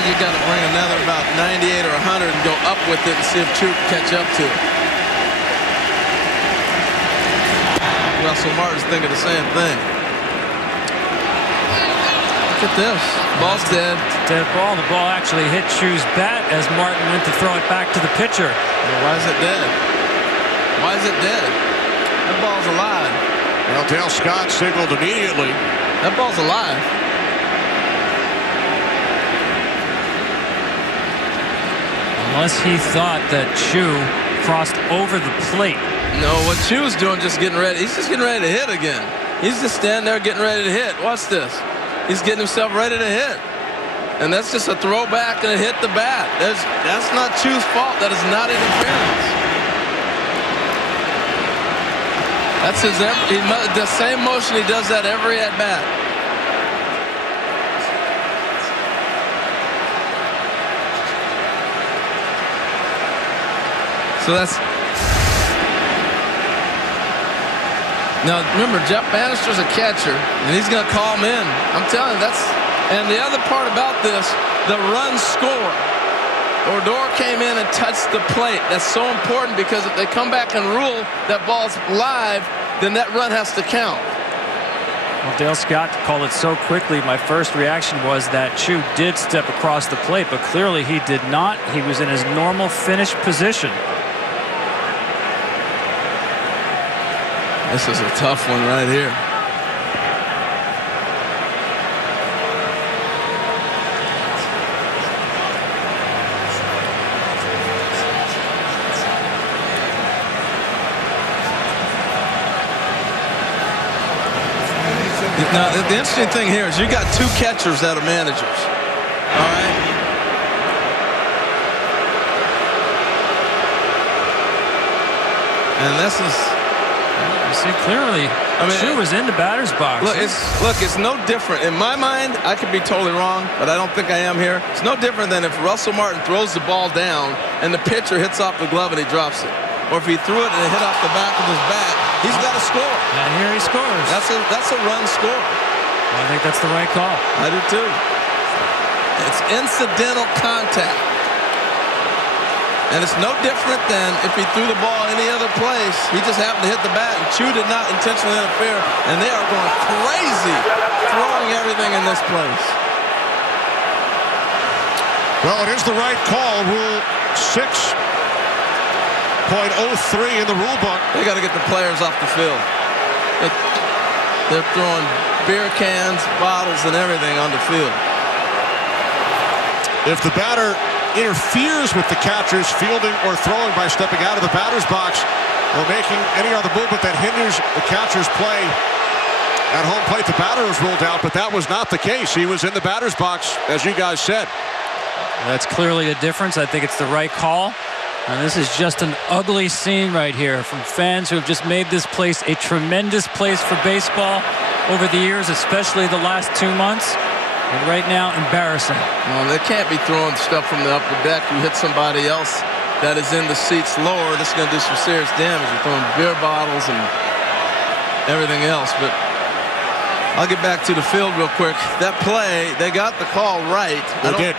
think you got to bring another about 98 or 100 and go up with it and see if Chu can catch up to it. Russell Martin's thinking the same thing. Look at this. Ball's dead. Dead ball. The ball actually hit Chu's bat as Martin went to throw it back to the pitcher. Well, why is it dead? Why is it dead? That ball's alive. Well, Dale Scott signaled immediately. That ball's alive. Unless he thought that Chu crossed over the plate. No, what Chu's doing, just getting ready. He's just getting ready to hit again. He's just standing there getting ready to hit. Watch this. He's getting himself ready to hit. And that's just a throwback and a hit the bat. That's not Chu's fault. That is not interference. That's the same motion he does that every at bat. So that's. Now remember, Jeff Bannister's a catcher, and he's going to call him in. I'm telling you, that's. And the other part about this, the run score. Odor came in and touched the plate. That's so important because if they come back and rule that ball's live, then that run has to count. Well, Dale Scott called it so quickly. My first reaction was that Chu did step across the plate, but clearly he did not. He was in his normal finish position. This is a tough one right here. Now, the interesting thing here is you got two catchers that are managers. All right. And this is. You see clearly, Chu was in the batter's box. Look, it's no different. In my mind, I could be totally wrong, but I don't think I am here. It's no different than if Russell Martin throws the ball down and the pitcher hits off the glove and he drops it. Or if he threw it and it hit off the back of his bat, he's got to score. And here he scores. That's a run score. I think that's the right call. I do too. It's incidental contact. And it's no different than if he threw the ball any other place. He just happened to hit the bat, and Chu did not intentionally interfere. And they are going crazy throwing everything in this place. Well, it is the right call. Rule 6.03 in the rule book. They got to get the players off the field. They're throwing beer cans, bottles, and everything on the field. If the batter interferes with the catcher's fielding or throwing by stepping out of the batter's box or making any other movement that hinders the catcher's play at home plate, the batter is ruled out, but that was not the case. He was in the batter's box, as you guys said. That's clearly a difference. I think it's the right call. And this is just an ugly scene right here from fans who have just made this place a tremendous place for baseball over the years, especially the last 2 months. And right now, embarrassing. Well, they can't be throwing stuff from the upper deck. You hit somebody else that is in the seats lower, this is going to do some serious damage. You're throwing beer bottles and everything else. But I'll get back to the field real quick. That play, they got the call right. They did.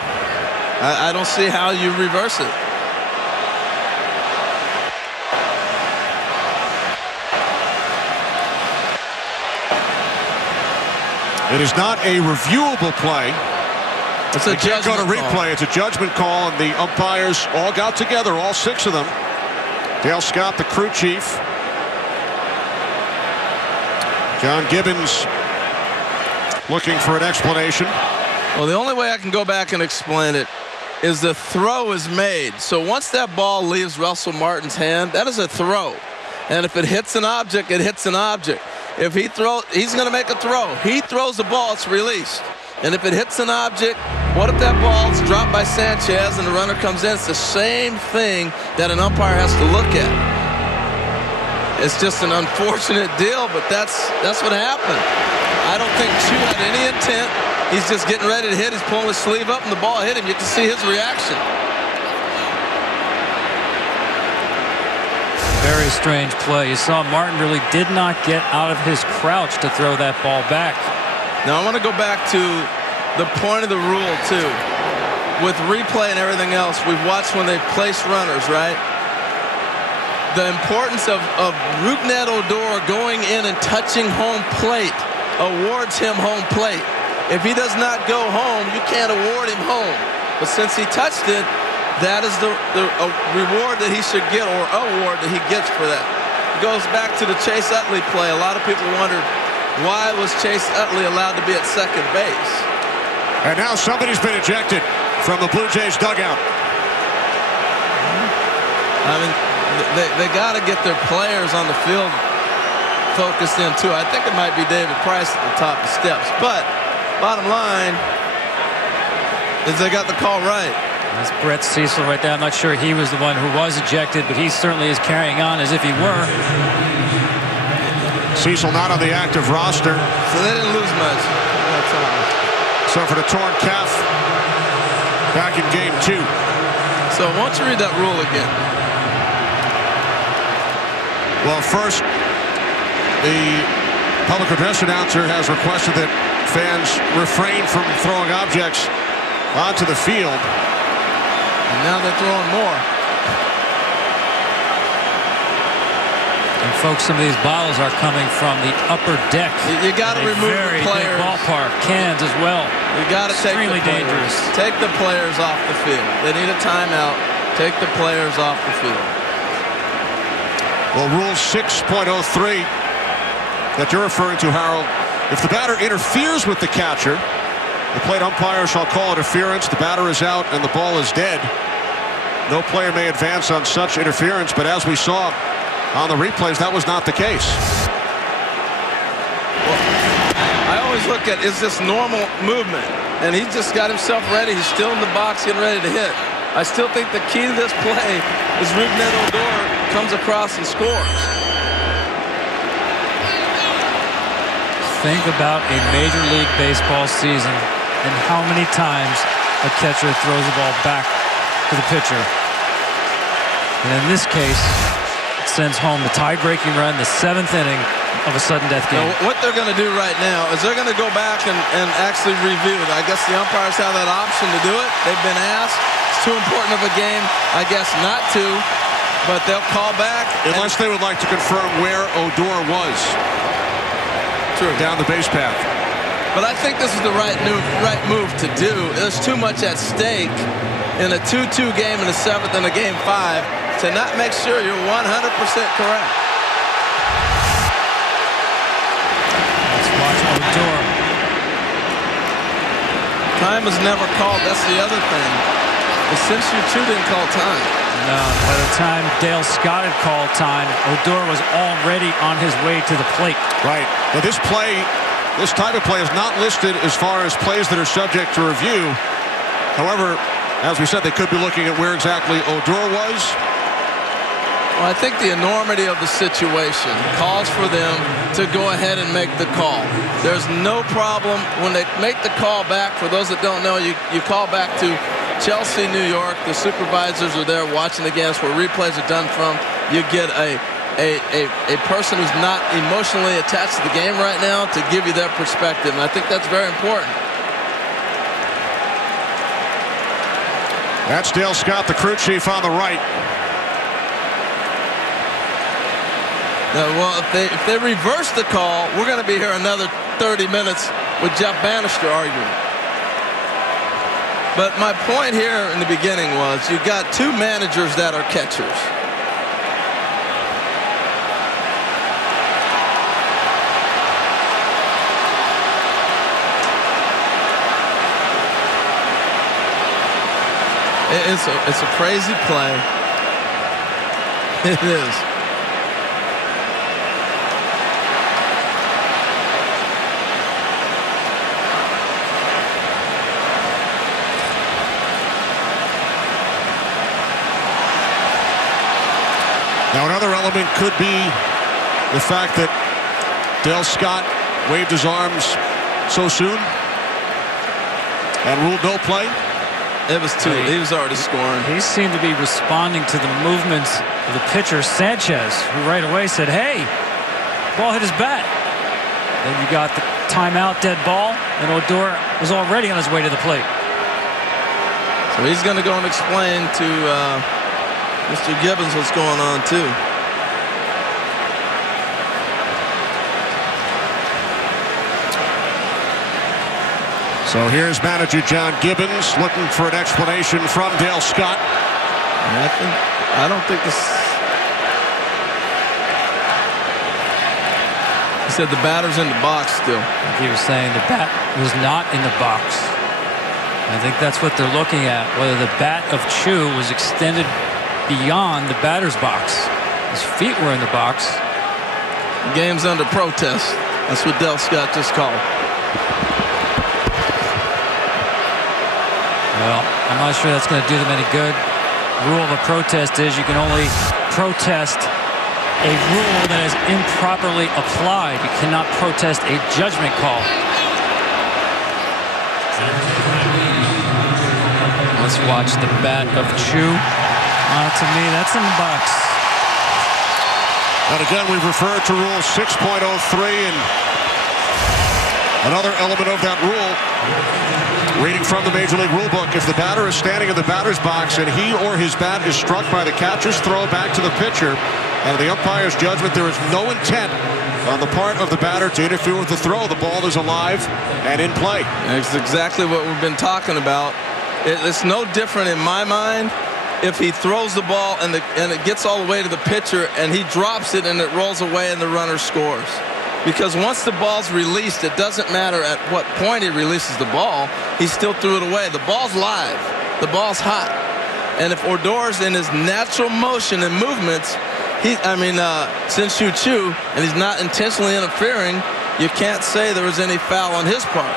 I don't see how you reverse it. It is not a reviewable play. It's a can't go to judgment replay. call. It's a judgment call, and the umpires all got together, all 6 of them. Dale Scott, the crew chief. John Gibbons looking for an explanation. Well, the only way I can go back and explain it is the throw is made. So once that ball leaves Russell Martin's hand, that is a throw. And if it hits an object, it hits an object. If he throws, he's going to make a throw. He throws the ball, it's released. And if it hits an object, what if that ball's dropped by Sanchez and the runner comes in? It's the same thing that an umpire has to look at. It's just an unfortunate deal, but that's what happened. I don't think Chu had any intent. He's just getting ready to hit. He's pulling his sleeve up, and the ball hit him. You can see his reaction. Very strange play. You saw Martin really did not get out of his crouch to throw that ball back. Now I want to go back to the point of the rule too. with replay and everything else, we've watched when they place runners, right? The importance of Rougned Odor going in and touching home plate awards him home plate. If he does not go home, you can't award him home. But since he touched it, that is the reward that he should get, or award that he gets for that. It goes back to the Chase Utley play. A lot of people wondered, why was Chase Utley allowed to be at second base? And now somebody's been ejected from the Blue Jays dugout. I mean, they got to get their players on the field focused in too. I think it might be David Price at the top of the steps. But bottom line is they got the call right. That's Brett Cecil right there. I'm not sure he was the one who was ejected, but he certainly is carrying on as if he were. Cecil not on the active roster. So they didn't lose much. So for the torn calf, back in game 2. So why don't you read that rule again? Well, first, the public address announcer has requested that fans refrain from throwing objects onto the field. And now they're throwing more. And folks, some of these bottles are coming from the upper deck. You got to remove the players. Big ballpark, cans as well. You got to take the players. Dangerous. Take the players off the field. They need a timeout. Take the players off the field. Well, Rule 6.03 that you're referring to, Harold, if the batter interferes with the catcher, the plate umpire shall call interference. The batter is out and the ball is dead. No player may advance on such interference, but as we saw on the replays, that was not the case. Well, I always look at, is this normal movement? And he just got himself ready. He's still in the box getting ready to hit. I still think the key to this play is Rougned Odor comes across and scores. Think about a Major League Baseball season and how many times a catcher throws the ball back to the pitcher. And in this case, it sends home the tie-breaking run, the 7th inning of a sudden death game. Now, what they're going to do right now is they're going to go back and actually review it. I guess the umpires have that option to do it. They've been asked. It's too important of a game, I guess, not to. But they'll call back. Unless they would like to confirm where Odor was. True. Down the base path. But I think this is the right move to do. There's too much at stake in a 2-2 game in the 7th and a game 5 to not make sure you're 100% correct. Let's watch Odor. Time is never called. That's the other thing. Since you two didn't call time. No, by the time Dale Scott had called time, Odor was already on his way to the plate. Right. Now this type of play is not listed as far as plays that are subject to review. However, as we said, they could be looking at where exactly Odor was. Well, I think the enormity of the situation calls for them to go ahead and make the call. There's no problem when they make the call back. For those that don't know, you call back to Chelsea, New York. The supervisors are there watching the games where replays are done from. You get a person who's not emotionally attached to the game right now to give you their perspective, and I think that's very important. That's Dale Scott, the crew chief, on the right. Well, if they reverse the call, we're going to be here another 30 minutes with Jeff Bannister arguing. But my point here in the beginning was you've got two managers that are catchers. It's a crazy play. It is. Now another element could be the fact that Dale Scott waved his arms so soon and ruled no play. It was too late. He was already scoring. He seemed to be responding to the movements of the pitcher, Sanchez, who right away said, hey, ball hit his bat. Then you got the timeout, dead ball, and Odor was already on his way to the plate. So he's going to go and explain to Mr. Gibbons what's going on too. So here's manager John Gibbons looking for an explanation from Dale Scott. I don't think this. He said the batter's in the box still. I think he was saying the bat was not in the box. I think that's what they're looking at, whether the bat of Chu was extended beyond the batter's box. His feet were in the box. The game's under protest. That's what Dale Scott just called. Well, I'm not sure that's going to do them any good. The rule of a protest is you can only protest a rule that is improperly applied. You cannot protest a judgment call. Let's watch the bat of Chu. To me, that's in the box. And again, we've referred to Rule 6.03, and another element of that rule, reading from the Major League Rulebook, if the batter is standing in the batter's box and he or his bat is struck by the catcher's throw back to the pitcher, and the umpire's judgment, there is no intent on the part of the batter to interfere with the throw. The ball is alive and in play. That's exactly what we've been talking about. It's no different in my mind if he throws the ball and it gets all the way to the pitcher and he drops it and it rolls away and the runner scores. Because once the ball's released, it doesn't matter at what point he releases the ball, he still threw it away. The ball's live. The ball's hot. And if Odor's in his natural motion and movements, Shin-Soo Choo, and he's not intentionally interfering, you can't say there was any foul on his part.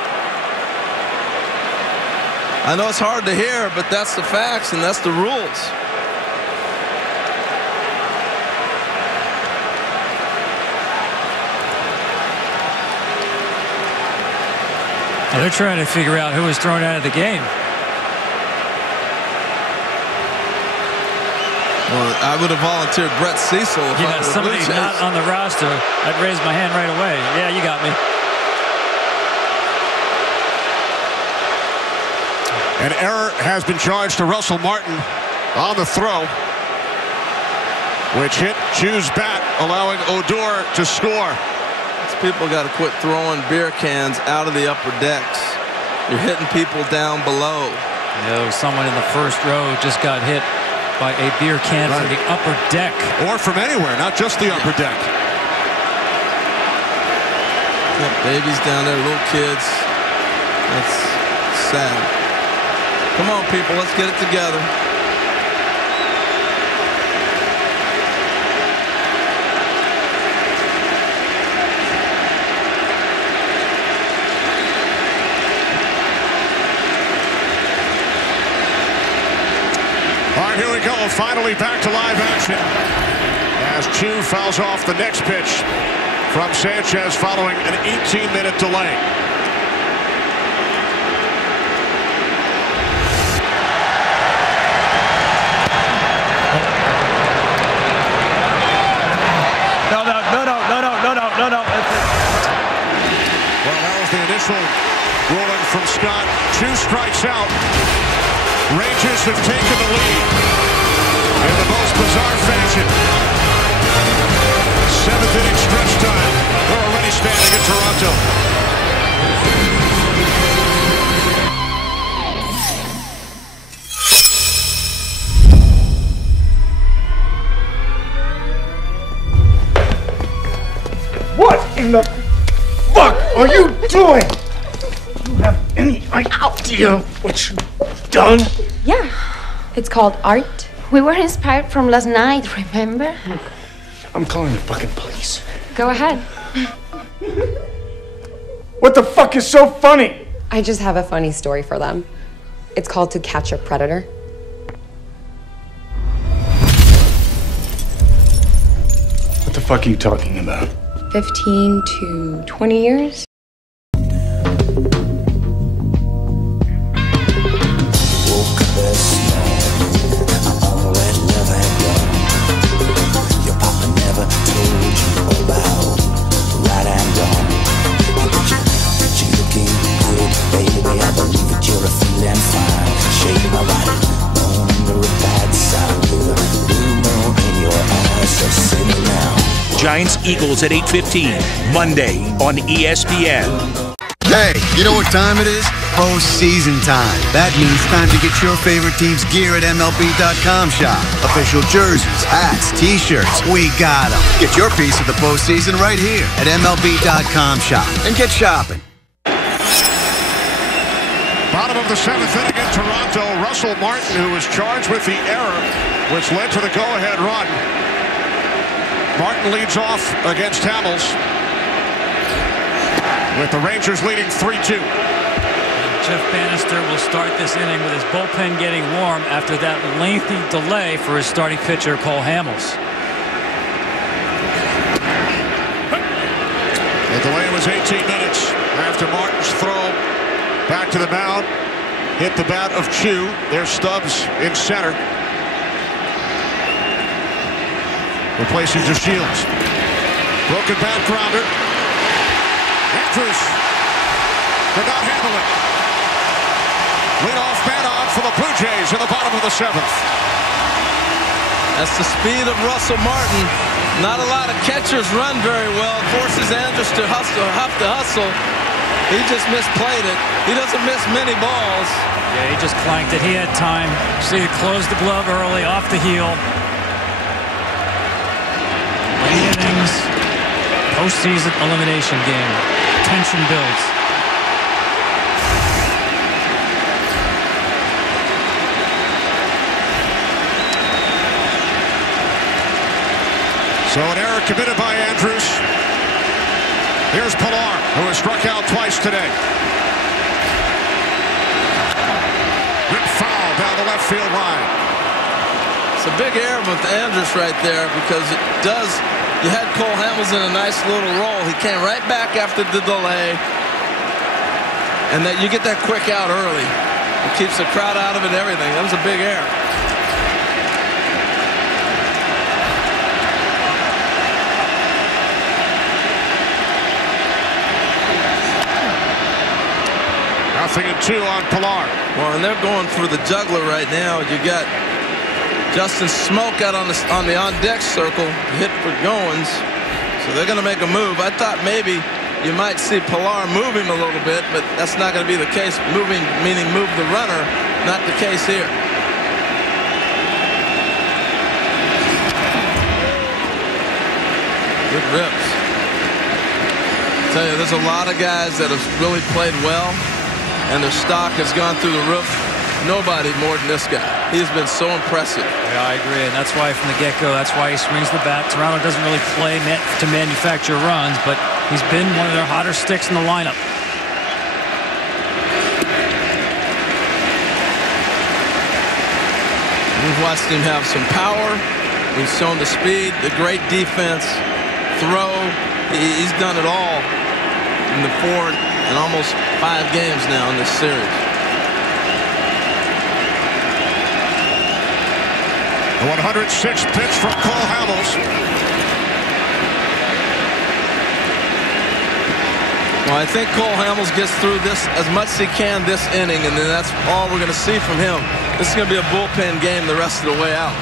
I know it's hard to hear, but that's the facts and that's the rules. They're trying to figure out who was thrown out of the game. Well, I would have volunteered Brett Cecil. If somebody's not on the roster, I'd raise my hand right away. Yeah, you got me. An error has been charged to Russell Martin on the throw, which hit Chu's bat, allowing Odor to score. These people got to quit throwing beer cans out of the upper decks. You're hitting people down below. Someone in the first row just got hit by a beer can from the upper deck. Or from anywhere, not just the upper deck. Got babies down there, little kids. That's sad. Come on, people, let's get it together. All right, here we go. Finally back to live action as Chu fouls off the next pitch from Sanchez following an 18-minute delay. No. Well, that was the initial ruling from Scott. Chu strikes out. Rangers have taken the lead in the most bizarre fashion. 7th inning stretch time. They're already standing in Toronto. What in the fuck are you doing? Do you have any idea what you've done? Yeah, it's called art. We were inspired from last night, remember? I'm calling the fucking police. Go ahead. What the fuck is so funny? I just have a funny story for them. It's called To Catch a Predator. What the fuck are you talking about? 15 to 20 years. Baby, I believe that you're a feeling fine. Shake my body. Giants-Eagles at 8:15, Monday on ESPN. Hey, you know what time it is? Postseason time. That means time to get your favorite team's gear at MLB.com shop. Official jerseys, hats, t-shirts, we got them. Get your piece of the postseason right here at MLB.com shop and get shopping. Bottom of the 7th inning in Toronto. Russell Martin, who was charged with the error, which led to the go-ahead run. Martin leads off against Hamels, with the Rangers leading 3-2. Jeff Bannister will start this inning with his bullpen getting warm after that lengthy delay for his starting pitcher, Cole Hamels. The delay was 18 minutes after Martin's throw back to the mound. Hit the bat of Chu. There's Stubbs in center, replacing DeShields. Broken bat grounder. Andrews could not handle it. Leadoff man on for the Blue Jays in the bottom of the 7th. That's the speed of Russell Martin. Not a lot of catchers run very well. Forces Andrews to have to hustle. He just misplayed it. He doesn't miss many balls. Yeah, he just clanked it. He had time. See, he closed the glove early, off the heel. Late innings, postseason elimination game. Tension builds. So an error committed by Andrews. Here's Pilar, who has struck out twice today. Rip foul down the left field line. It's a big error with Andrews right there because it does. You had Cole Hamels in a nice little roll. He came right back after the delay. And that you get that quick out early. It keeps the crowd out of it and everything. That was a big error. Nothing in 2 on Pilar. Well, and they're going for the juggler right now. You got Justin Smoke out on the on-deck circle, hit for Goins. So they're going to make a move. I thought maybe you might see Pilar moving a little bit, but that's not going to be the case. Moving, meaning move the runner, not the case here. Good rips. I tell you, there's a lot of guys that have really played well, and their stock has gone through the roof. Nobody more than this guy. He's been so impressive. Yeah, I agree, and that's why from the get-go, that's why he swings the bat. Toronto doesn't really play to manufacture runs, but he's been one of their hotter sticks in the lineup. We've watched him have some power. He's shown the speed, the great defense, throw. He's done it all in the 4 and almost 5 games now in this series. The 106th pitch from Cole Hamels. Well, I think Cole Hamels gets through this as much as he can this inning, and then that's all we're going to see from him. This is going to be a bullpen game the rest of the way out.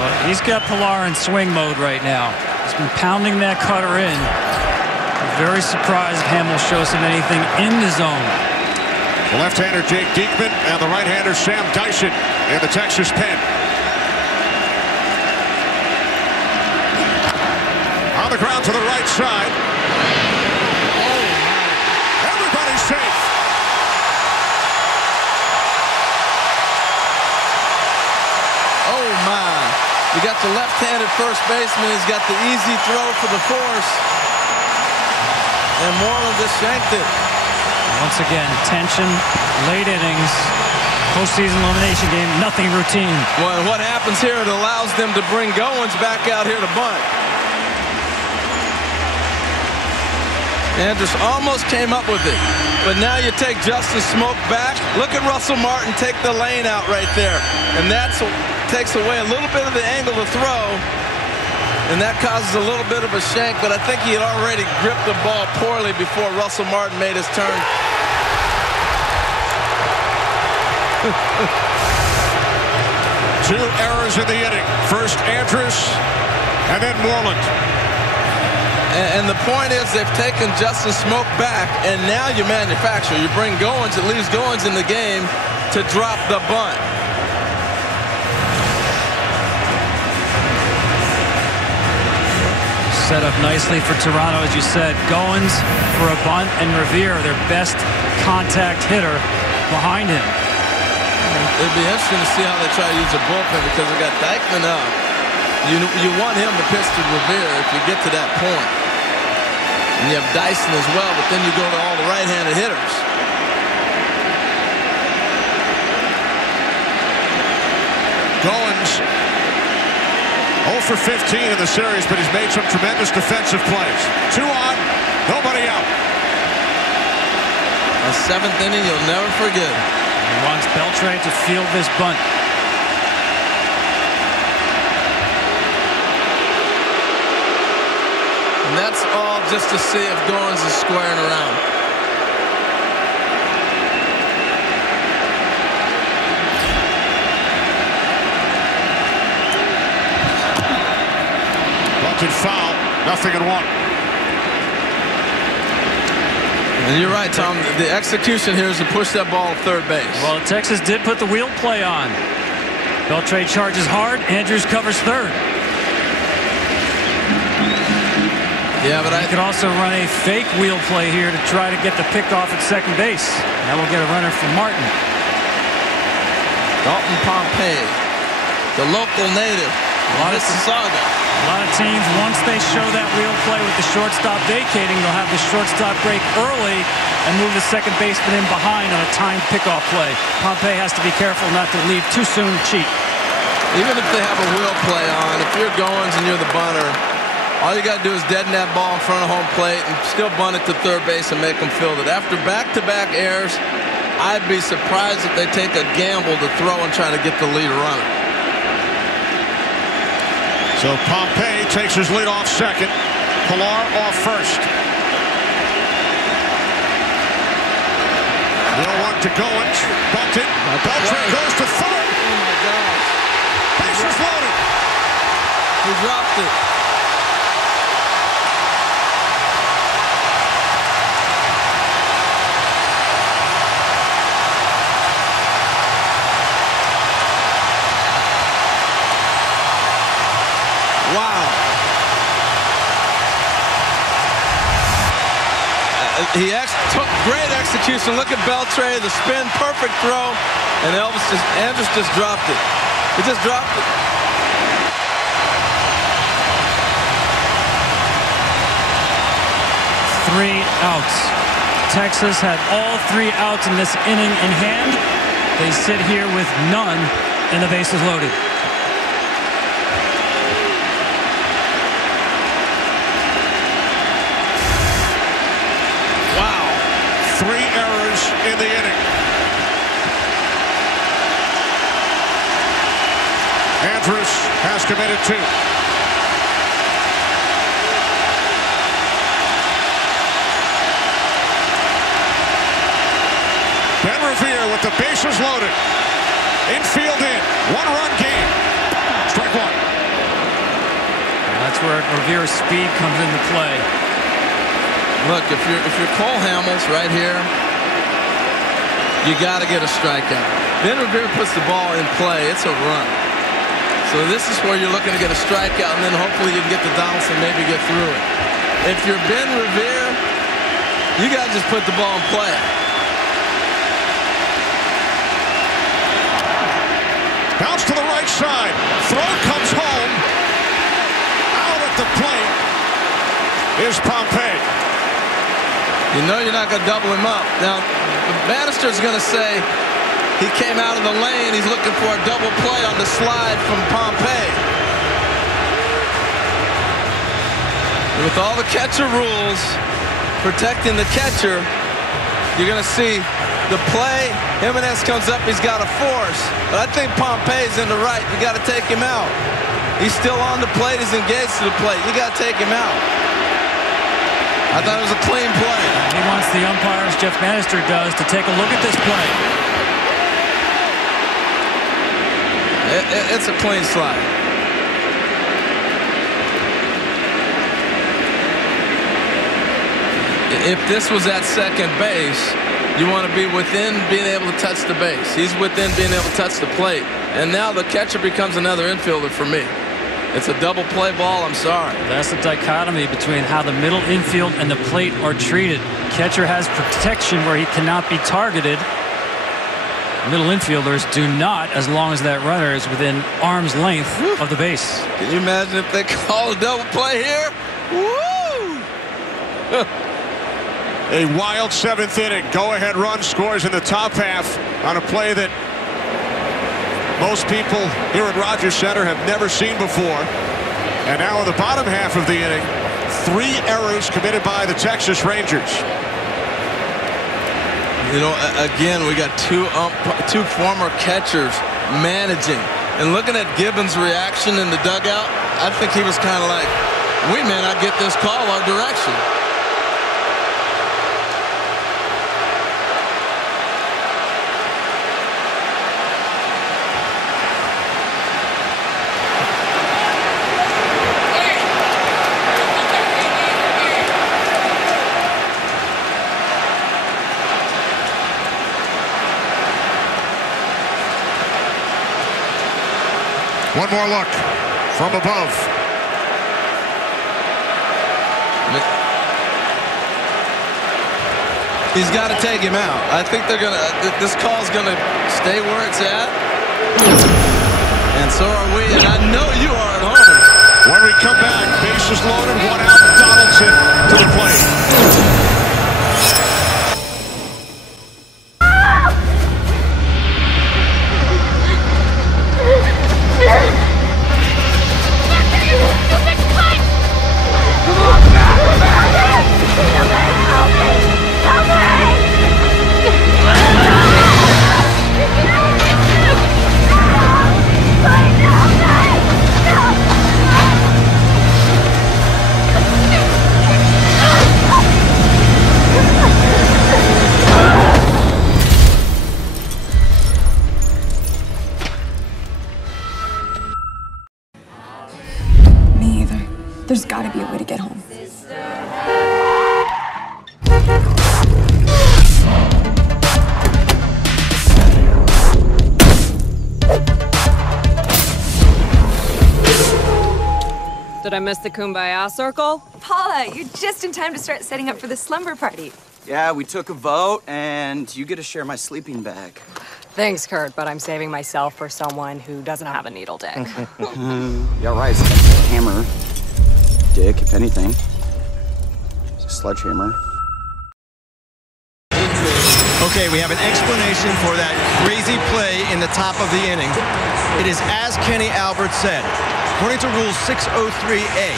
Well, he's got Pilar in swing mode right now. He's been pounding that cutter in. I'm very surprised if Hamels shows him anything in the zone. The left-hander Jake Diekman and the right-hander Sam Dyson in the Texas pen. On the ground to the right side. Oh, my. Everybody's safe. Oh, my. You got the left-handed first baseman. He's got the easy throw for the force. And Moreland just shanked it. Once again, tension, late innings, postseason elimination game, nothing routine. Well, and what happens here, it allows them to bring Goins back out here to bunt. Andrews almost came up with it. But now you take Justin Smoke back. Look at Russell Martin take the lane out right there. And that takes away a little bit of the angle to throw. And that causes a little bit of a shank. But I think he had already gripped the ball poorly before Russell Martin made his turn. Two errors in the inning. First Andrews and then Moreland. And the point is they've taken Justin Smoke back, and now you manufacture. You bring Goins, it leaves Goins in the game to drop the bunt. Set up nicely for Toronto, as you said. Goins for a bunt, and Revere, their best contact hitter, behind him. It'd be interesting to see how they try to use a bullpen because they got Dykeman up. You want him to pitch to Revere if you get to that point. And you have Dyson as well, but then you go to all the right-handed hitters. Goins 0 for 15 in the series, but he's made some tremendous defensive plays. 2 on, nobody out. A 7th inning you'll never forget. He wants Beltre to field this bunt. And that's all just to see if Goins is squaring around. Bunted foul, 0-1. And you're right, Tom. The execution here is to push that ball to third base. Well, Texas did put the wheel play on. Beltre charges hard. Andrews covers third. Yeah, but I could also run a fake wheel play here to try to get the pick off at second base. That will get a runner for Martin. Dalton Pompey, the local native, Mississauga. A lot of teams, once they show that wheel play with the shortstop vacating, they'll have the shortstop break early and move the second baseman in behind on a timed pickoff play. Pompey has to be careful not to leave too soon to cheat. Even if they have a wheel play on, if you're Goins and you're the bunter, all you got to do is deaden that ball in front of home plate and still bunt it to third base and make them field it. After back-to-back errors, I'd be surprised if they take a gamble to throw and try to get the lead runner. So Pompey takes his lead off second. Pilar off first. 0-1 to Goins. Bunted. Beltre goes to third. Oh my gosh. Bases loaded. He dropped it. Wow. He took great execution. Look at Beltre, the spin, perfect throw, and Andrus just dropped it. He just dropped it. Three outs. Texas had all 3 outs in this inning in hand. They sit here with none, and the bases loaded. Wow. 3 errors in the inning. Andrus has committed 2. Ben Revere with the bases loaded. Infield in. 1-run game. Strike 1. That's where Revere's speed comes into play. Look, if you're Cole Hamels right here, you got to get a strikeout. Ben Revere puts the ball in play. It's a run. So this is where you're looking to get a strikeout, and then hopefully you can get to Donaldson, maybe get through it. If you're Ben Revere, you got to just put the ball in play. Bounce to the right side. Throw comes home. Out at the plate is Pompey. You know you're not going to double him up. Now, Bannister's going to say he came out of the lane. He's looking for a double play on the slide from Pompey. With all the catcher rules protecting the catcher, you're going to see the play. Jimenez comes up. He's got a force. But I think Pompey's in the right. You got to take him out. He's still on the plate. He's engaged to the plate. You got to take him out. I thought it was a clean play. He wants the umpires, Jeff Bannister does, to take a look at this play. It's a clean slide. if this was at second base, you want to be within being able to touch the base. He's within being able to touch the plate. And now the catcher becomes another infielder for me. It's a double play ball. I'm sorry. That's the dichotomy between how the middle infield and the plate are treated. Catcher has protection where he cannot be targeted. Middle infielders do not, as long as that runner is within arm's length of the base. Can you imagine if they call a double play here? Woo! A wild 7th inning. Go-ahead run scores in the top half on a play that most people here at Rogers Center have never seen before. And now in the bottom half of the inning, 3 errors committed by the Texas Rangers. You know, again, we got two former catchers managing. And looking at Gibbons' reaction in the dugout, I think he was kind of like, we may not get this call our direction. One more look from above. He's got to take him out. I think they're going to, this call's going to stay where it's at. And so are we, and I know you are at home. When we come back, bases loaded, 1 out, Donaldson to the plate. There's got to be a way to get home. Did I miss the Kumbaya circle? Paula, you're just in time to start setting up for the slumber party. Yeah, we took a vote, and you get to share my sleeping bag. Thanks, Kurt, but I'm saving myself for someone who doesn't have a needle dick. Yeah, right. It's like a hammer. Dick, if anything. It's a sledgehammer. Okay, we have an explanation for that crazy play in the top of the inning. It is as Kenny Albert said. According to Rule 603A,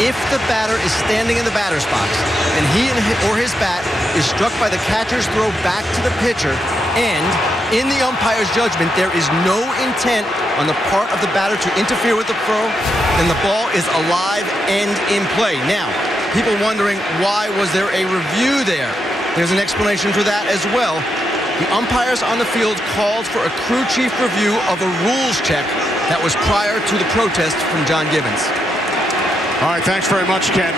if the batter is standing in the batter's box and he or his bat is struck by the catcher's throw back to the pitcher, and in the umpire's judgment there is no intent on the part of the batter to interfere with the throw, then the ball is alive and in play. Now, people wondering why was there a review there? There's an explanation for that as well. The umpires on the field called for a crew chief review of a rules check that was prior to the protest from John Gibbons. All right, thanks very much, Ken.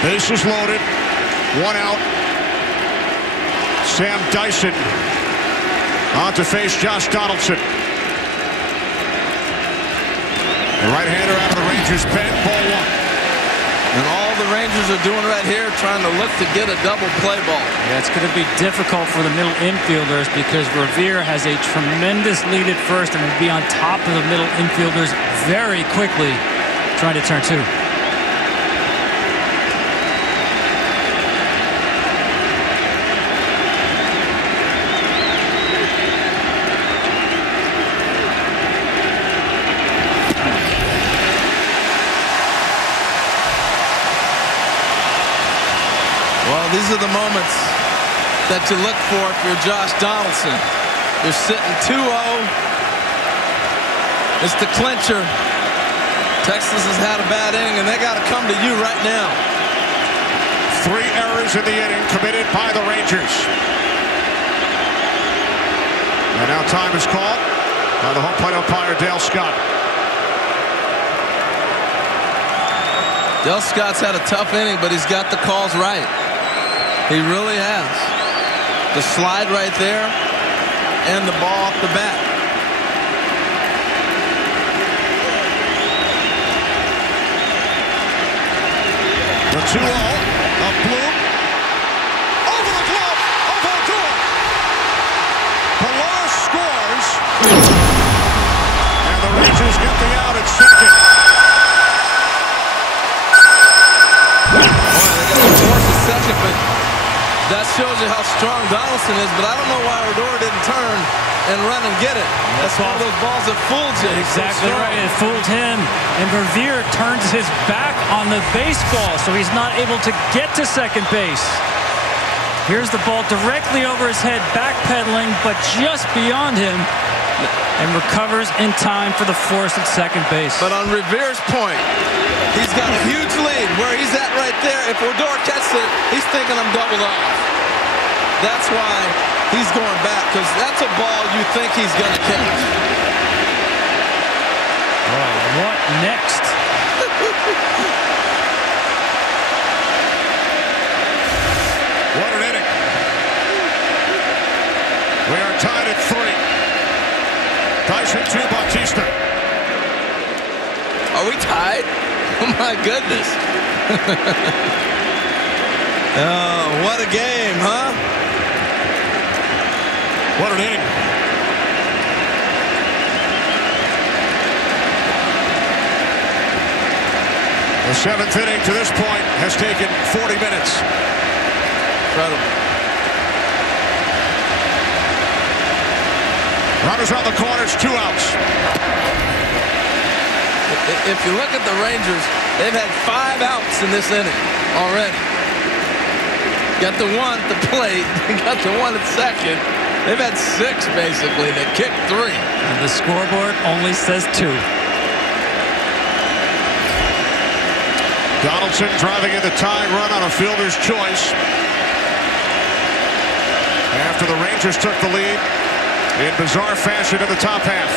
Bases loaded, 1 out. Sam Dyson on to face Josh Donaldson. The right-hander out of the Rangers pen, ball 1. And all the Rangers are doing right here, trying to look to get a double play ball. Yeah, it's going to be difficult for the middle infielders because Revere has a tremendous lead at first and will be on top of the middle infielders very quickly, trying to turn 2. These are the moments that you look for if you're Josh Donaldson. You're sitting 2-0. It's the clincher. Texas has had a bad inning, and they got to come to you right now. 3 errors in the inning committed by the Rangers. And now time is called by the home plate umpire, Dale Scott. Del Scott's had a tough inning, but he's got the calls right. He really has. The slide right there and the ball off the bat. The 2-0 of Bloom. Over the glove of Odor. Pilar scores. And the Rangers get the out at second. Boy, they got to force a second, but that shows you how strong Donaldson is. But I don't know why Odor didn't turn and run and get it. That's one of those balls that fooled you. Exactly right. It fooled him. And Revere turns his back on the baseball, so he's not able to get to second base. Here's the ball directly over his head, backpedaling, but just beyond him, and recovers in time for the force at second base. But on Revere's point, he's got a huge lead. Where he's at right there, if Odor catches it, he's thinking I'm doubled off. That's why he's going back, because that's a ball you think he's going to catch. Oh, what next? What an inning. We are tied at 3. Dyson 2, Bautista. Are we tied? Oh, my goodness. Oh, what a game, huh? What an inning. The 7th inning to this point has taken 40 minutes. Incredible. Runners on the corners, 2 outs. If you look at the Rangers, they've had 5 outs in this inning already. Got the 1 at the plate, got the 1 at second. They've had 6 basically. They kicked 3. And the scoreboard only says 2. Donaldson driving in the tying run on a fielder's choice. After the Rangers took the lead in bizarre fashion in the top half.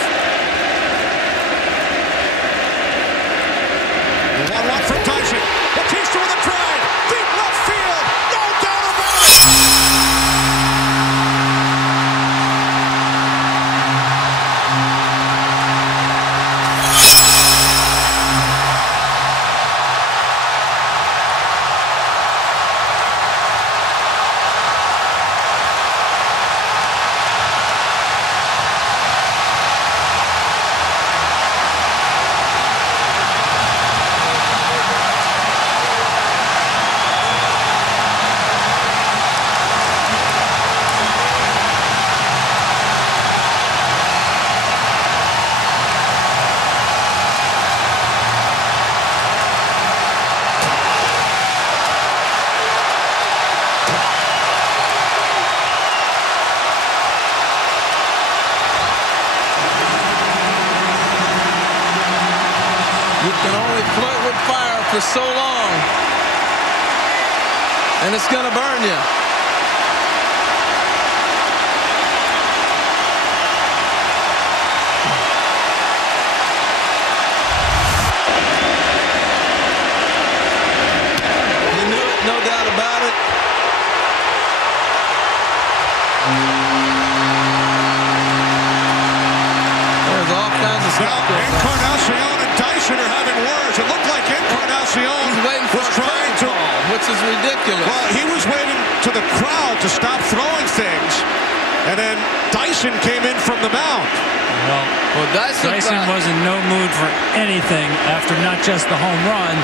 The 1-1 from Dyson. Bautista with a drive. Deep left field. No doubt about it. You can only flirt with fire for so long, and it's going to burn you. He knew it, no doubt about it. There's all kinds of stuff going on. Encarnacion and Dyson are having words. It looked like Encarnacion was trying to, which is ridiculous. Well, he was waiting to the crowd to stop throwing things, and then Dyson came in from the mound. Well, Dyson was in no mood for anything after not just the home run,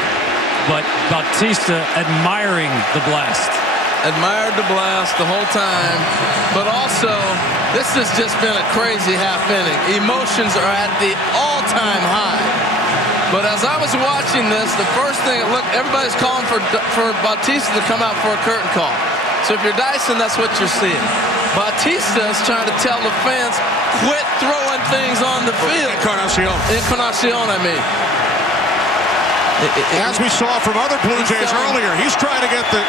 but Bautista admiring the blast. Admired the blast the whole time, but also this has just been a crazy half inning. Emotions are at the all-time high. But as I was watching this, the first thing, look, everybody's calling for Bautista to come out for a curtain call. So if you're Dyson, that's what you're seeing. Bautista is trying to tell the fans, quit throwing things on the field. Encarnacion, I mean. As we saw from other Blue Jays earlier, he's trying to get the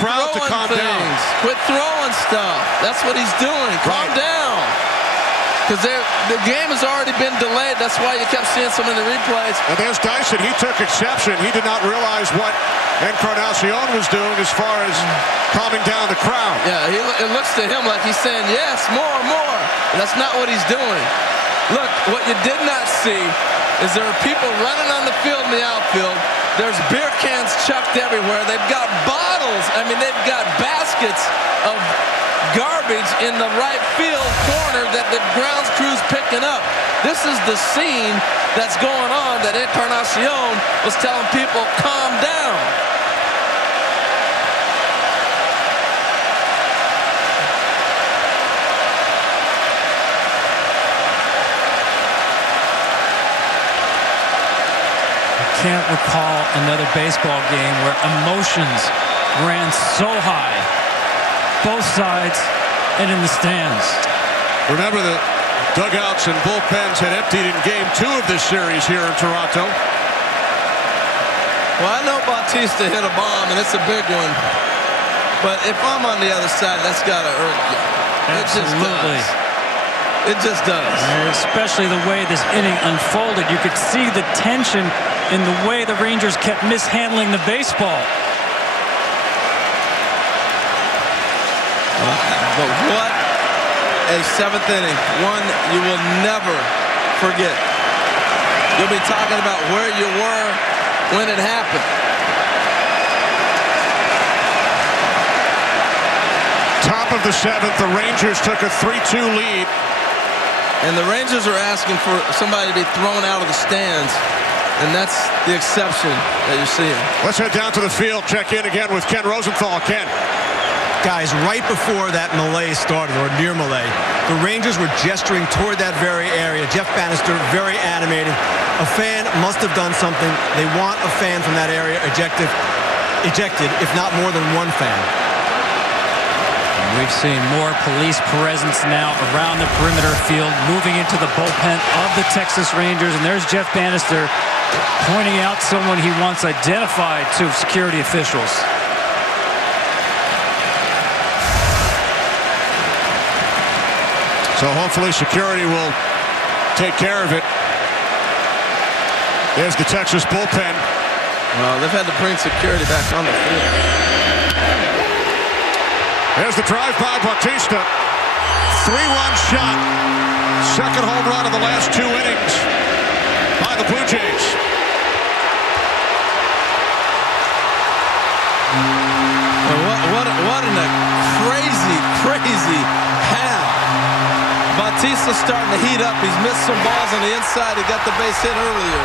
crowd to calm down. Quit throwing stuff. That's what he's doing. Calm down. because the game has already been delayed. That's why you kept seeing so many replays. And there's Dyson. He took exception. He did not realize what Encarnacion was doing as far as calming down the crowd. Yeah, it looks to him like he's saying, yes, more. And that's not what he's doing. Look, what you did not see is there are people running on the field in the outfield. There's beer cans chucked everywhere. They've got bottles. I mean, they've got baskets of garbage in the right field corner that the grounds crew's picking up. This is the scene that's going on that Encarnacion was telling people, calm down. Can't recall another baseball game where emotions ran so high, both sides and in the stands. Remember, the dugouts and bullpens had emptied in Game 2 of this series here in Toronto. Well, I know Bautista hit a bomb, and it's a big one. But if I'm on the other side, that's got to hurt you. Absolutely. It just does. Especially the way this inning unfolded. You could see the tension in the way the Rangers kept mishandling the baseball. But what a seventh inning. One you will never forget. You'll be talking about where you were when it happened. Top of the seventh, the Rangers took a 3-2 lead. And the Rangers are asking for somebody to be thrown out of the stands. And that's the exception that you're seeing. Let's head down to the field. Check in again with Ken Rosenthal. Ken. Guys, right before that melee started, or near melee, the Rangers were gesturing toward that very area. Jeff Bannister, very animated. A fan must have done something. They want a fan from that area ejected, if not more than one fan. We've seen more police presence now around the perimeter field, moving into the bullpen of the Texas Rangers. And there's Jeff Bannister pointing out someone he wants identified to security officials. So hopefully security will take care of it. There's the Texas bullpen. Well, they've had to bring security back on the field. There's the drive by Bautista. 3-run shot. Second home run of the last 2 innings by the Blue Jays. What in a crazy half. Bautista's starting to heat up. He's missed some balls on the inside. He got the base hit earlier.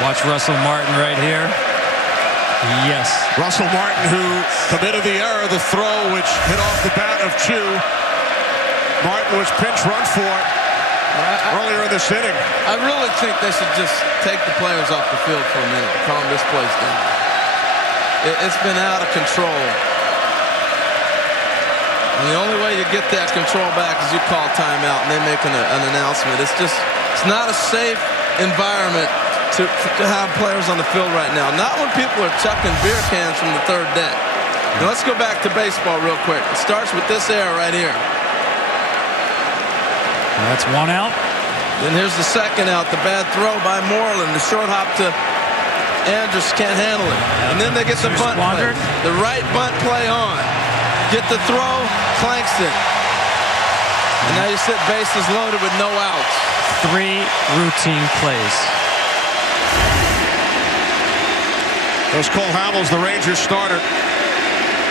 Watch Russell Martin right here. Yes. Russell Martin, who committed the error, the throw which hit off the bat of Chu. Martin was pinch run for earlier in this inning. I really think they should just take the players off the field for a minute, calm this place down. It's been out of control. And the only way you get that control back is you call timeout and they make an announcement. It's not a safe environment to have players on the field right now. Not when people are chucking beer cans from the third deck. Now let's go back to baseball real quick. It starts with this error right here. That's one out. Then here's the second out. The bad throw by Moreland. The short hop to Andrus can't handle it. And then they get the bunt play. The right bunt play on. Get the throw, clanks it. And now you sit bases loaded with no outs. 3 routine plays. There's Cole Hamels, the Rangers starter.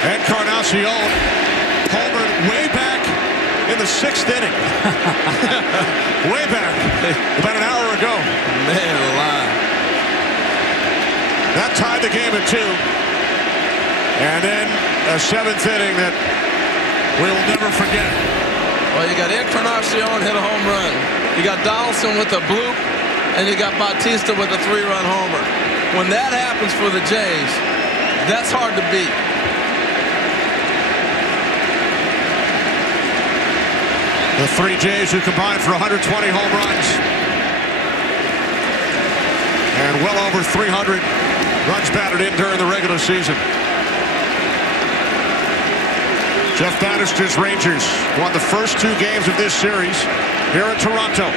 Encarnacion homered way back in the 6th inning. Way back. About an hour ago. Man alive. That tied the game at 2. And then a 7th inning that we'll never forget. Well, you got Encarnacion hit a home run. You got Donaldson with a bloop. And you got Bautista with a 3-run homer. When that happens for the Jays, that's hard to beat. The 3 Jays who combined for 120 home runs and well over 300 runs batted in during the regular season. Jeff Bannister's Rangers won the first 2 games of this series here in Toronto.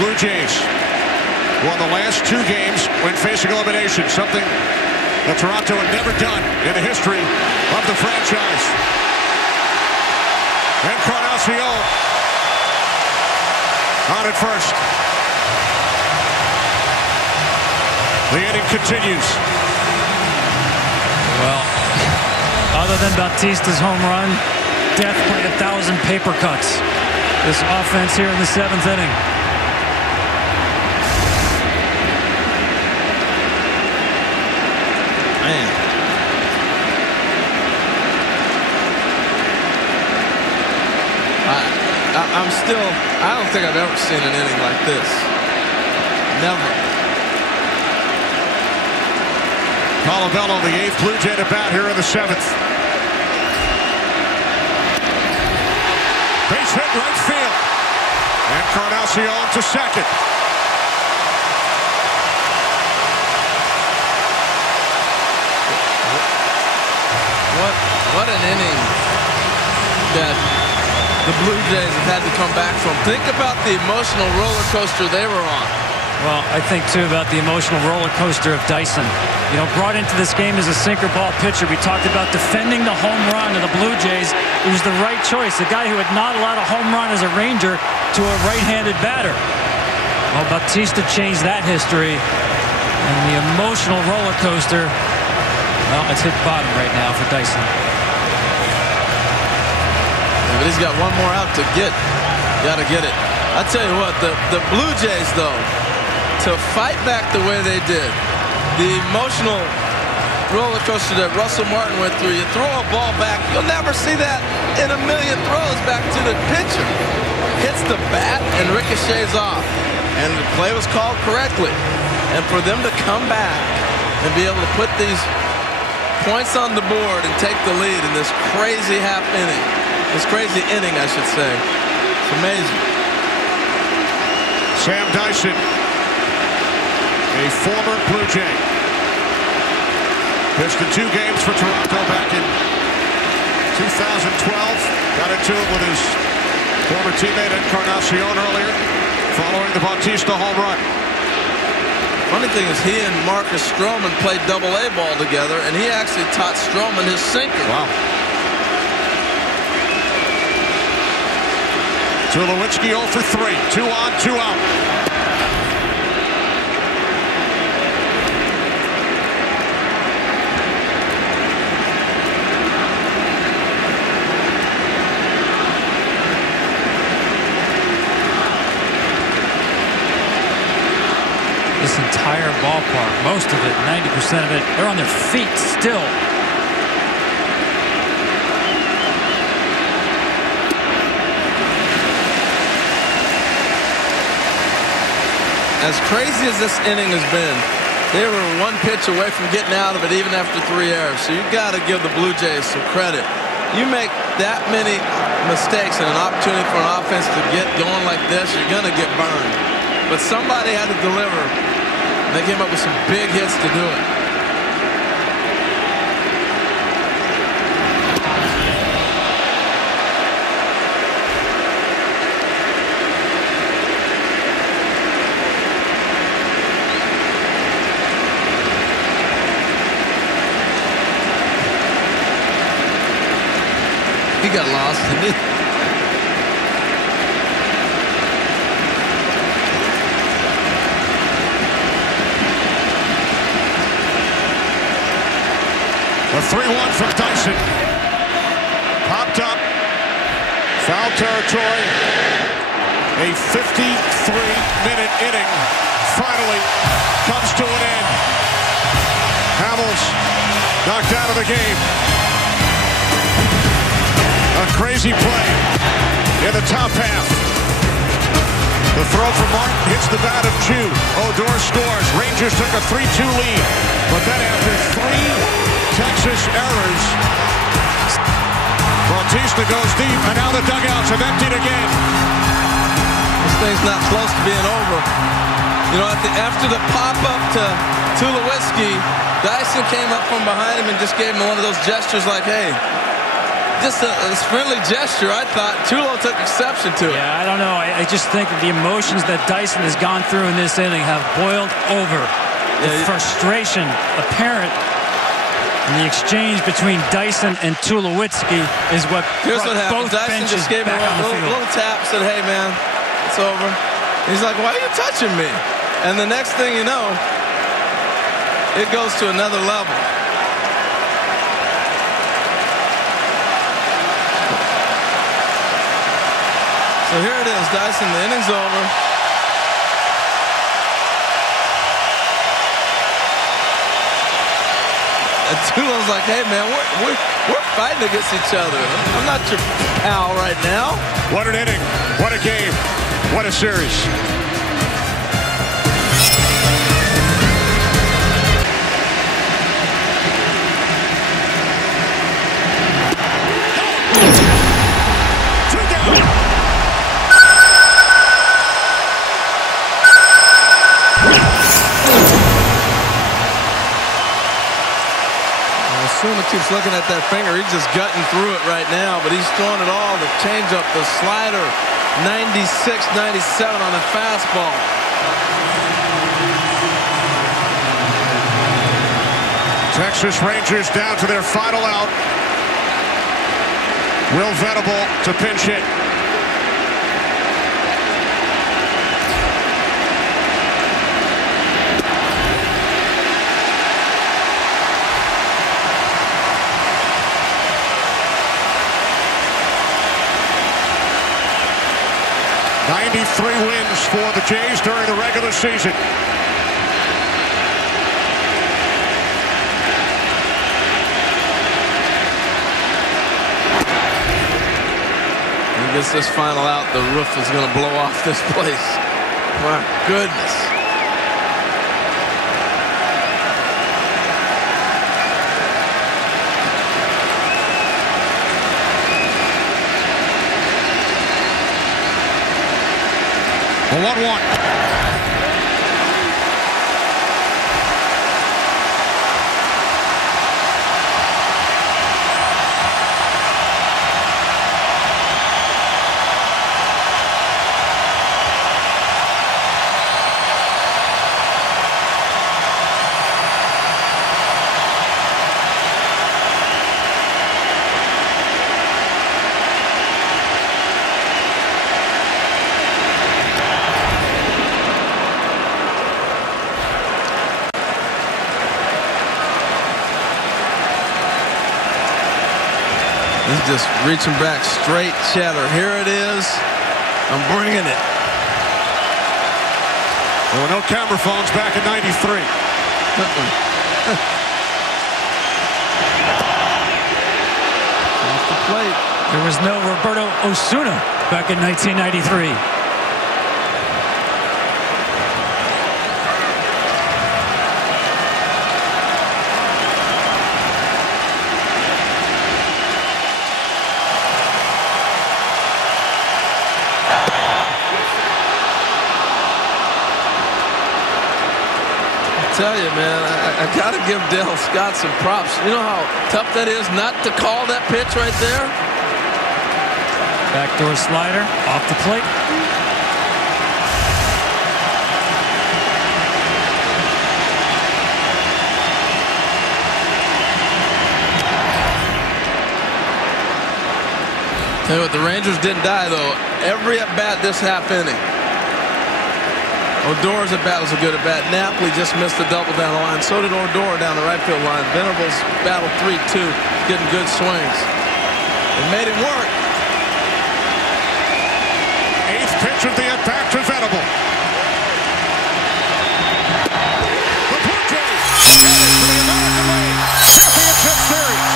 Blue Jays won the last 2 games when facing elimination, something that Toronto had never done in the history of the franchise. Encarnacion on at first. The inning continues. Well, other than Bautista's home run, death played 1,000 paper cuts. This offense here in the 7th inning. Man. I don't think I've ever seen an inning like this. Never. Colabello, the 8th Blue Jay at bat here in the 7th. Base hit right field. Encarnacion to second. What an inning that the Blue Jays have had to come back from. Think about the emotional roller coaster they were on. Well, I think, too, about the emotional roller coaster of Dyson. You know, brought into this game as a sinker ball pitcher. We talked about defending the home run of the Blue Jays. It was the right choice. A guy who had not allowed a home run as a Ranger to a right-handed batter. Well, Bautista changed that history. And the emotional roller coaster, well, it's hit bottom right now for Dyson. But he's got one more out to get. Got to get it. I tell you what, the Blue Jays, though, to fight back the way they did, the emotional roller coaster that Russell Martin went through, you throw a ball back, you'll never see that in a million throws back to the pitcher. Hits the bat and ricochets off. And the play was called correctly. And for them to come back and be able to put these points on the board and take the lead in this crazy half inning, this crazy inning, I should say, it's amazing. Sam Dyson, a former Blue Jay, pitched in 2 games for Toronto back in 2012. Got into it with his former teammate Encarnacion earlier, following the Bautista home run. Funny thing is, he and Marcus Stroman played Double-A ball together, and he actually taught Stroman his sinker. Wow. Tulowitzki 0 for 3. 2 on, 2 out. This entire ballpark, most of it, 90% of it, they're on their feet still. As crazy as this inning has been, they were 1 pitch away from getting out of it even after 3 errors. So you've got to give the Blue Jays some credit. You make that many mistakes and an opportunity for an offense to get going like this, you're going to get burned. But somebody had to deliver. They came up with some big hits to do it. He got lost, didn't he? The 3-1 from Dyson. Popped up. Foul territory. A 53-minute inning finally comes to an end. Hamels knocked out of the game. A crazy play in the top half. The throw from Martin hits the bat of Chu. Odor scores. Rangers took a 3-2 lead. But then after 3 Texas errors, Bautista goes deep, and now the dugouts have emptied again. This thing's not close to being over. You know, after the pop-up to Tulowitzki, Dyson came up from behind him and just gave him one of those gestures like, hey, just a friendly gesture. I thought Tulo took exception to it. Yeah, I don't know. I just think the emotions that Dyson has gone through in this inning have boiled over. The frustration apparent in the exchange between Dyson and Tulowitzki is what Here's what happened. both Dyson benches just gave him back on the a field. little tap, said, hey, man, it's over. He's like, why are you touching me? And the next thing you know, it goes to another level. So here it is, Dyson, the inning's over. And Tulo's like, hey, man, we're fighting against each other. I'm not your pal right now. What an inning. What a game. What a series. Osuna keeps looking at that finger. He's just gutting through it right now, but he's throwing it all. The changeup, the slider, 96, 97 on the fastball. Texas Rangers down to their final out. Will Venable to pinch hit. Three wins for the Jays during the regular season. He gets this final out, the roof is going to blow off this place. My goodness. A 1-1. He's just reaching back straight cheddar. Here it is. I'm bringing it. There were no camera phones back in '93. Off the plate. There was no Roberto Osuna back in 1993. I tell you, man, I got to give Dale Scott some props. You know how tough that is not to call that pitch right there? Backdoor slider off the plate. Tell you what, the Rangers didn't die, though. Every at-bat this half inning. Odor's at-bat was a good at-bat. Napoli just missed the double down the line. So did Odor down the right field line. Venables battled 3-2, getting good swings. It made it work. Eighth pitch of the at-bat to Venable. The Blue Jays headed to the American League Championship Series.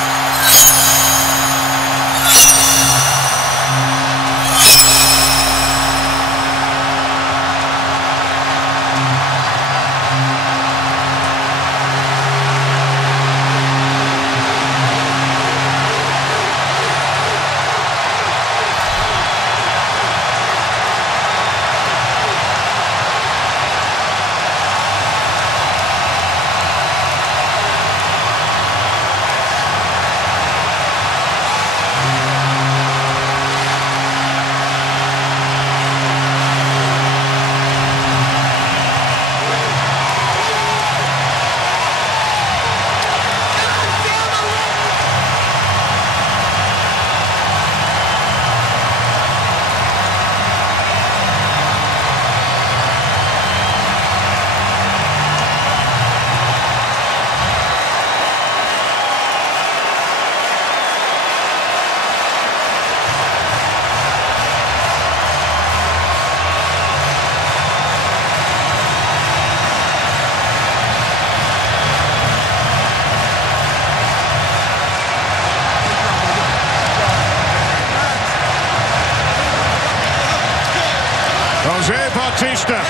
Bautista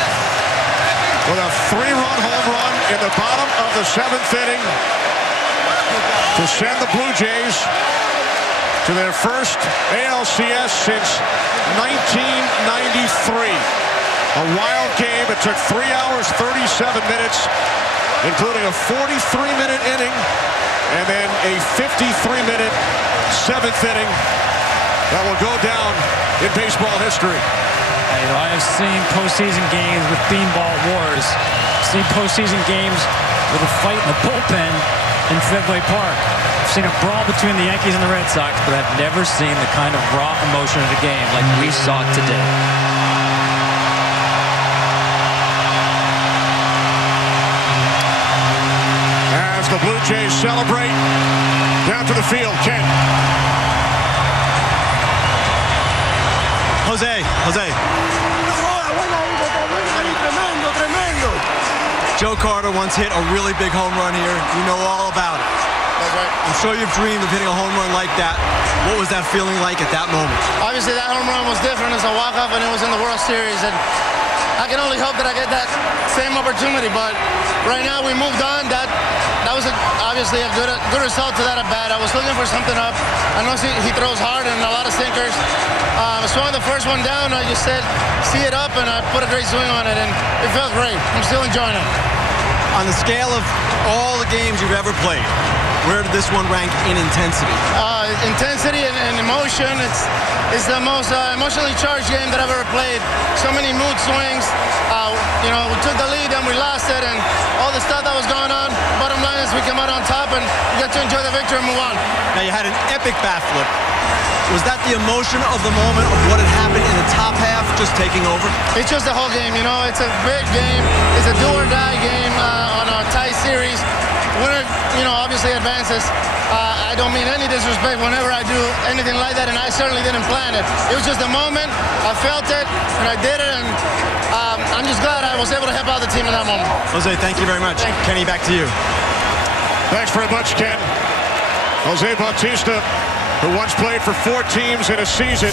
with a 3-run home run in the bottom of the 7th inning to send the Blue Jays to their first ALCS since 1993. A wild game. It took 3 hours, 37 minutes, including a 43-minute inning and then a 53-minute 7th inning that will go down in baseball history. I have seen postseason games with beanball wars. I've seen postseason games with a fight in the bullpen in Fenway Park. I've seen a brawl between the Yankees and the Red Sox, but I've never seen the kind of raw emotion of the game like we saw today. As the Blue Jays celebrate, down to the field, Ken. Jose. Joe Carter once hit a really big home run here. You know all about it. That's right. I'm sure you've dreamed of hitting a home run like that. What was that feeling like at that moment? Obviously, that home run was different. It's a walk-off, and it was in the World Series. And I can only hope that I get that same opportunity. But right now, we moved on. That was obviously a good result to that at bat. I was looking for something up. I know he throws hard and a lot of sinkers. I swung the first one down. I just said, see it up, and I put a great swing on it, and it felt great. I'm still enjoying it. On the scale of all the games you've ever played, where did this one rank in intensity? Intensity and emotion. It's the most emotionally charged game that I've ever played. So many mood swings. We took the lead and we lost it, and all the stuff that was going on. Bottom line is we come out on top, and we got to enjoy the victory and move on. Now you had an epic bat flip. Was that the emotion of the moment of what had happened in the top half just taking over? It's just the whole game, It's a big game. It's a do-or-die game on a tie series. Winner, obviously advances. I don't mean any disrespect whenever I do anything like that, and I certainly didn't plan it. It was just a moment. I felt it, and I did it, and I'm just glad I was able to help out the team in that moment. Jose, thank you very much. Kenny, back to you. Thanks very much, Ken. Jose Bautista, who once played for 4 teams in a season,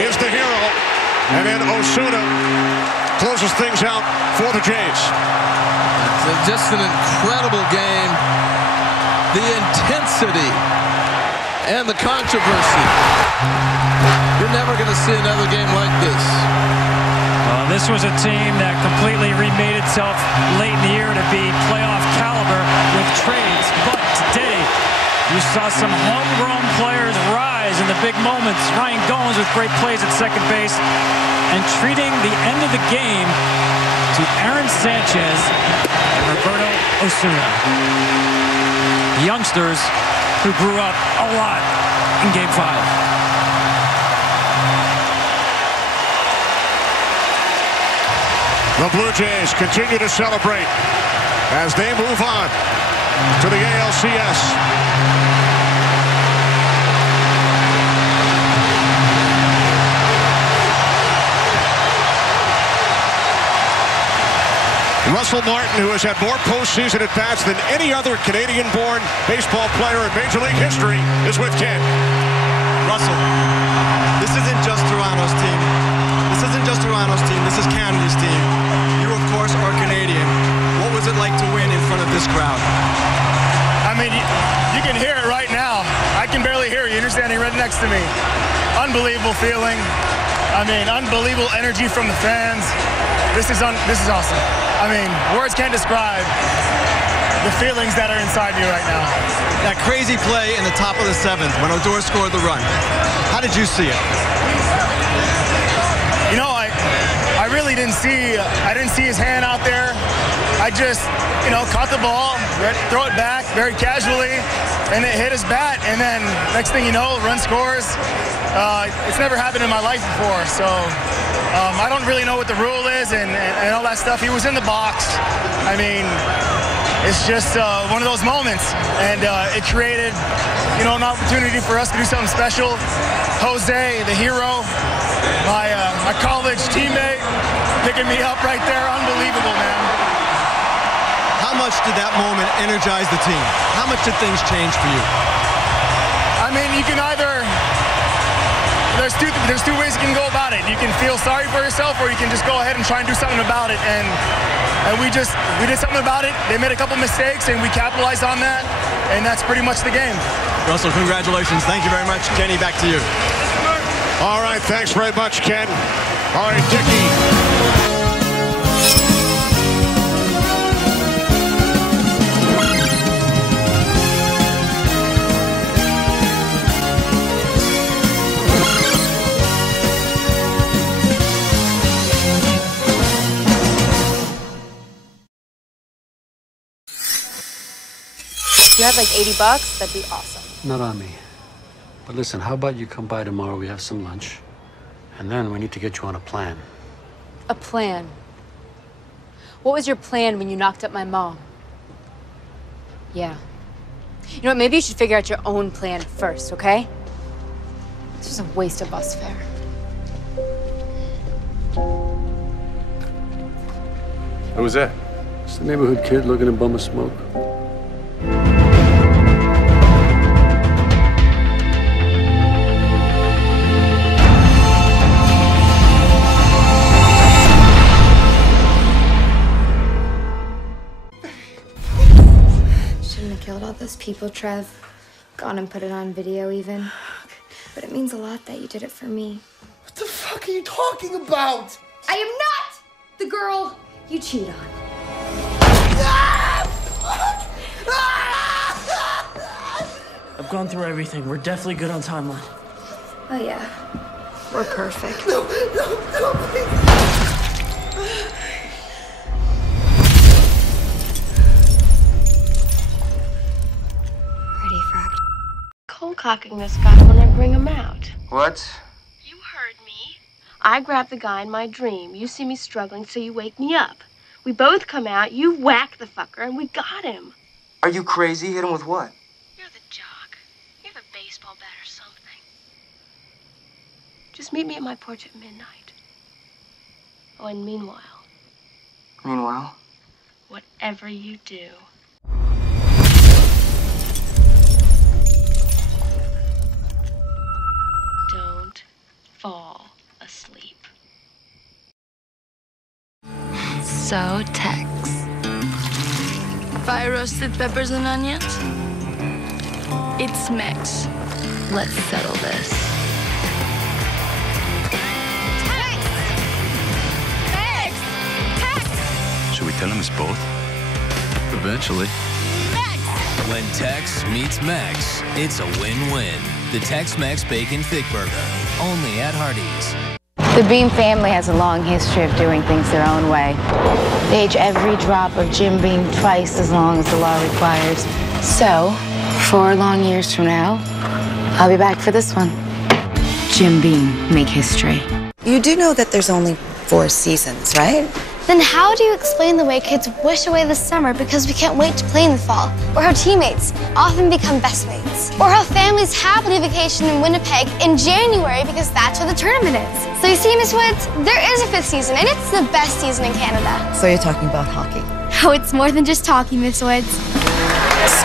is the hero. And then Osuna closes things out for the Jays. It's just an incredible game. The intensity and the controversy. You're never going to see another game like this. This was a team that completely remade itself late in the year to be playoff caliber with trades. But today, you saw some homegrown players rise in the big moments. Ryan Gomes with great plays at second base and treating the end of the game to Aaron Sanchez and Roberto Osuna. Youngsters who grew up a lot in Game 5. The Blue Jays continue to celebrate as they move on to the ALCS. Russell Martin, who has had more postseason at-bats than any other Canadian-born baseball player in Major League history, is with Ken. Russell, this isn't just Toronto's team. This isn't just Toronto's team. This is Canada's team. You, of course, are Canadian. What was it like to win in front of this crowd? I mean, you can hear it right now. I can barely hear you. You're standing right next to me. Unbelievable feeling. I mean, unbelievable energy from the fans. This is awesome. I mean, words can't describe the feelings that are inside me right now. That crazy play in the top of the 7th when Odor scored the run. How did you see it? I really didn't see his hand out there. I just, caught the ball, throw it back very casually, and it hit his bat. And then next thing you know, run scores. It's never happened in my life before. So I don't really know what the rule is and all that stuff. He was in the box. I mean, it's just one of those moments. And it created, an opportunity for us to do something special. Jose, the hero, my college teammate, picking me up right there. Unbelievable, man. How much did that moment energize the team? How much did things change for you? I mean, you can either there's two ways you can go about it. You can feel sorry for yourself, or you can just go ahead and try and do something about it. And we did something about it. They made a couple mistakes, and we capitalized on that. And that's pretty much the game. Russell, congratulations. Thank you very much. Kenny, back to you. All right, thanks very much, Ken. All right, Dickie. If you had like $80, that'd be awesome. Not on me. But listen, how about you come by tomorrow, we have some lunch, and then we need to get you on a plan. A plan? What was your plan when you knocked up my mom? Yeah. You know what, maybe you should figure out your own plan first, okay? This is a waste of bus fare. Who was that? It's the neighborhood kid looking to bum a smoke. Shouldn't have killed all those people, Trev. Gone and put it on video even. But it means a lot that you did it for me. What the fuck are you talking about? I am not the girl you cheat on. I've gone through everything. We're definitely good on timeline. Oh yeah, we're perfect. No, please. Ready for act. Cold cocking this guy when I bring him out. What? You heard me. I grab the guy in my dream. You see me struggling, so you wake me up. We both come out, you whack the fucker, and we got him. Are you crazy? Hit him with what? You're the jock. You have a baseball bat or something. Just meet me at my porch at midnight. Oh, and meanwhile, Meanwhile? whatever you do, don't fall asleep. So, Tex. Fire roasted peppers and onions? It's Mex. Let's settle this. Should we tell him it's both? Eventually. When Tex meets Mex, it's a win-win. The Tex-Mex Bacon Thick Burger, only at Hardee's. The Beam family has a long history of doing things their own way. They age every drop of Jim Beam twice as long as the law requires. So, 4 long years from now, I'll be back for this one. Jim Beam, make history. You do know that there's only 4 seasons, right? Then how do you explain the way kids wish away the summer because we can't wait to play in the fall? Or how teammates often become best mates? Or how families happily vacation in Winnipeg in January because that's where the tournament is? So you see, Miss Woods, there is a 5th season, and it's the best season in Canada. So you're talking about hockey? Oh, it's more than just hockey, Miss Woods.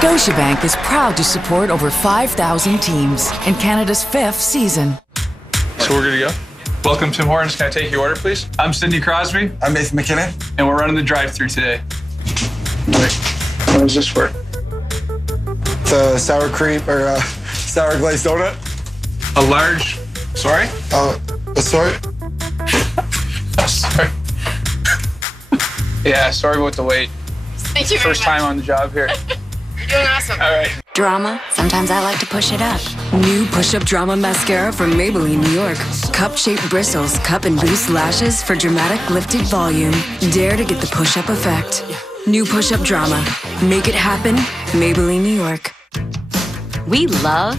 Scotiabank is proud to support over 5,000 teams in Canada's 5th season. So we're good to go? Welcome, Tim Hortons. Can I take your order, please? I'm Sidney Crosby. I'm Nathan McKinnon. And we're running the drive-thru today. Wait, how does this work? The sour cream or sour glazed donut. A large, sorry? Sorry? Sorry. Yeah, sorry about the wait. Thank you very First time on the job here. You're doing awesome. All right. Drama? Sometimes I like to push it up. New Push-Up Drama Mascara from Maybelline, New York. Cup-shaped bristles, cup and boost lashes for dramatic lifted volume. Dare to get the push-up effect. New Push-Up Drama. Make it happen, Maybelline, New York. We love